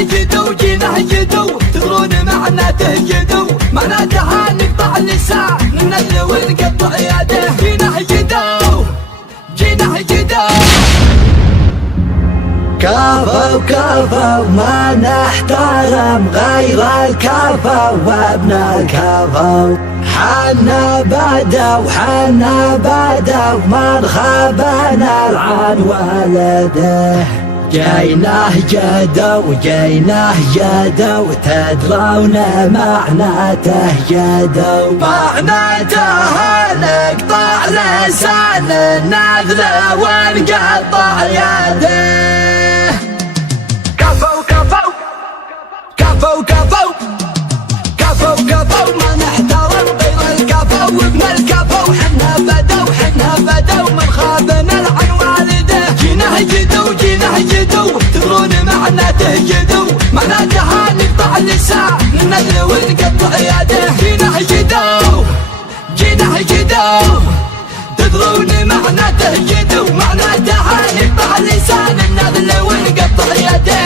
جدو جينا جدو تدرون معناته جدو معناتها نقطع اللسان ننزل ونقطع يده جينا جدو جينا جدو كفو كفو ما نحترم غير الكفو وابن الكفو حنا بدو من خابنا العن ولده جيناه جدو تدرون معناته جدو معناته نقطع لسان النذل ونقطع يده كفو كفو كفو كفو كفو كفو ما نحترم غير الكفو وابن الكفو حنا بدو من خابنا العن والده جيناه جدو تدرون معناته جدو معناتها نقطع اللسان ننزل ونقطع يده جيناه جدو تدرون معناته جدو معناتها نقطع اللسان ننزل ونقطع يده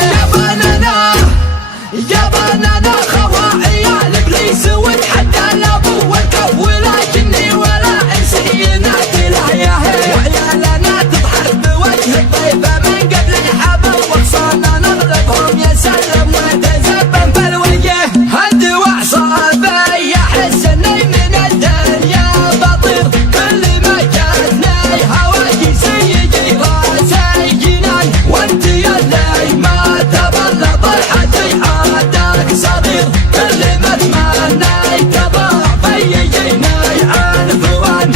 يا بنانا خواعيا الابليس وتحدى الابو والكف ولا جني ولا انسي ينادي الحياه وعيالنا تضحك بوجه الضيفه من قبل الحبل واقصانا نغلبهم يا سلم وتزبن في الوجه الدواء صعبه احس اني من الدنيا بطير كل ما جاتني هواجس يجي راسي جنان وانت يا اللي ما تبلط الحدي عادك صغير كل ما اتمنى تضاع في جيني عنفوان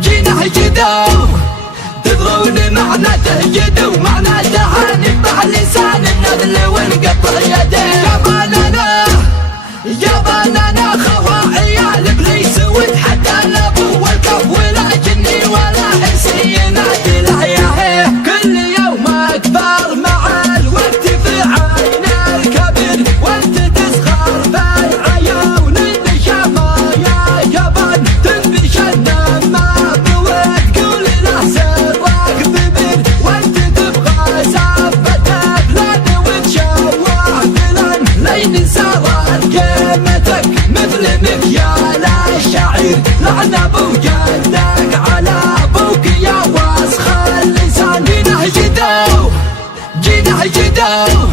جيناه جدو تدرون معناته جدو معناتها نقطع لسان النذل ونقطع يده يا بنانا خواعيا الابليس وتحدى الابو والكف ولا جني ولا انسي ينادي الحياه كل يوم اكبر مع الوقت في عين الكبير وانت تسخر في عيون النشافه يا جبان تنبش النمى وتقول له سرك ببير وانت تبغى سبته بلاد وتشوه بلان لين صارت قيمتك مثل مكيال الشعير لعن ابو جدك على ابوك يا وسخ اللسان جيناه جدو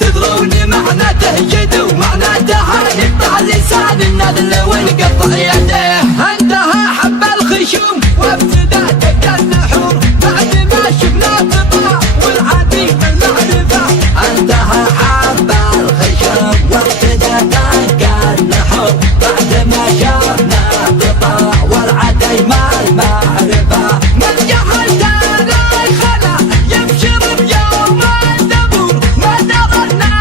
تدرون معناته جدو معناتها نقطع لسان النذل ونقطع يده انتهى حب الخشوم وابتدى تبدا النحور بعد ما شفنا قطع والعديد المعرفه انتهى حب الخشوم وابتدى تبدا النحور بعد ما شفنا قطع والعديد ما المعرفه من جهل دار الخلا يبشر بيوم الدبور ما درنا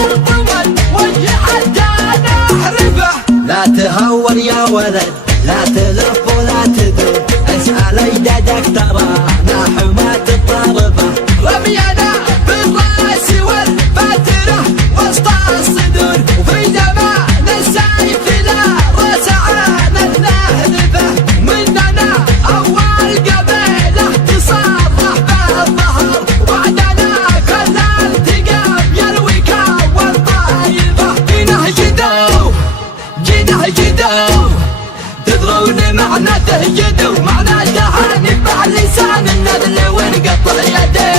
للطول وجه حتى نحرفه لا تهور يا ولد لا تلف ولا تدور اسأل اجدادك ترانا حماة الطرفة رمينا بالراس والباترة وسط الصدور وفي زمان السيف لا راس عن النهذفة مننا اول قبيلة تصرح بالظهر وعدنا كل التقام يلوي كون طايفة جيناه جدو تدرون معناته جدو معناتها نقطع لسان النذل ونقطع يده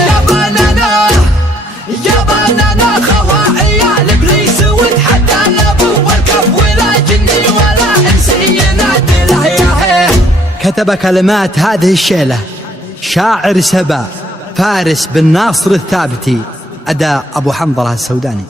يا بنانا خواعيا الابليس وتحدى الابو والكف ولا جني ولا انسي ينادي الحياه كتب كلمات هذه الشيلة شاعر سبا فارس بن ناصر الثابتي أداء أبو حنظلة السوداني.